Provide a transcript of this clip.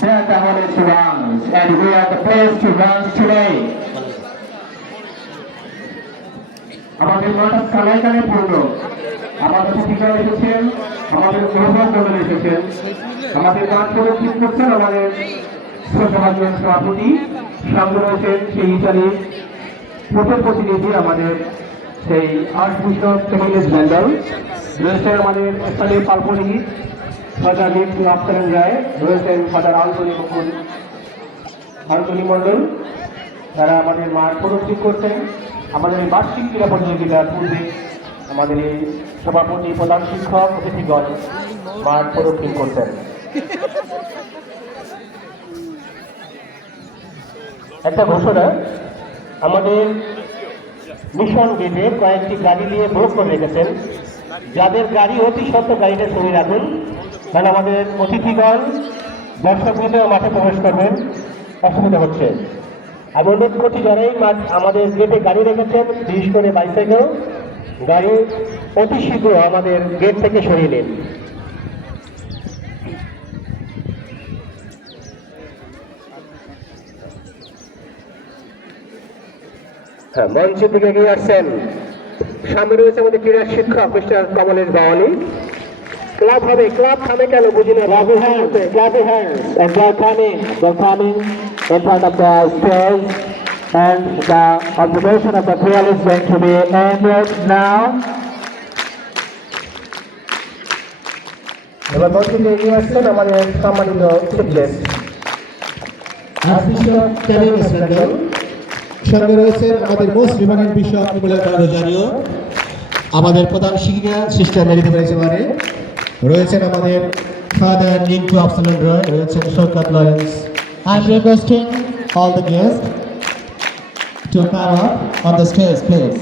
Santa College runs, and we are the place to run today. আমাদের মাঠে কানায় কানায় পূর্ণ। আমাদের অতিথিরা এসেছেন, আমাদের অভিভাবক মণ্ডল এসেছেন, আমাদের মাঠ প্রদর্শিত করছেন আমাদের সমাজের সভাপতি, সঙ্গে রয়েছেন সেই হিসাবে প্রথম প্রতিনিধি আমাদের সেই আর্চবিশপ এমএলএস ম্যান্ডেল, রয়েছেন আমাদের স্থানীয় পালপুরোহিত ফাদার লিটু আফতার রায়, রয়েছেন ফাদার আন্তনি মণ্ডল, যারা আমাদের মাঠ প্রদর্শিত করছেন। আমাদের এই বার্ষিক ক্রীড়া প্রতিযোগিতার পূর্বে আমাদের এই সভাপতি, প্রধান শিক্ষক, অতিথিগণ মাঠ প্রদক্ষিণ করছেন। একটা ঘোষণা, আমাদের মিশন গেটে কয়েকটি গাড়ি নিয়ে ব্লক করে রেখেছেন। যাদের গাড়ি অতি সত্ত্ব গাড়িটা সরিয়ে রাখুন, কারণ আমাদের অতিথিগণ দর্শকদের মাঠে প্রবেশ করবেন, অসুবিধা হচ্ছে। আমি অনুরোধ করছি যারাই আমাদের গেটে গাড়ি রেখেছেন, বিশেষ করে বাইসাইকেল গাড়ি অতি শীঘ্র আমাদের গেট থেকে সরিয়ে নিন। হ্যাঁ, মঞ্চের দিকে এগিয়ে আসছেন। সামনে রয়েছে আমাদের ক্রীড়া শিক্ষক মিস্টার কমলেশ বাওয়ালি। ক্লাব হবে, ক্লাব থামে কেন বুঝি না। Clapping hands, and they're coming in front of the stage, and the observation of the drill is going to be ended now. এবার মঞ্চে এগিয়ে আসছেন আমাদের সম্মানিত chief guest archbishop MLS Mendel, সঙ্গে রয়েছেন আমাদের মোস্ট রিভারেন্ট বিশপ রোজারিও, আমাদের প্রধান শিক্ষিকা সিস্টার মেরিতে রয়েছে, রয়েছেন আমাদের ফাদার লিটু আফতার রায়, রয়েছেন Shawkat Lawrence. I'm requesting all the guests to come up on the stage, please.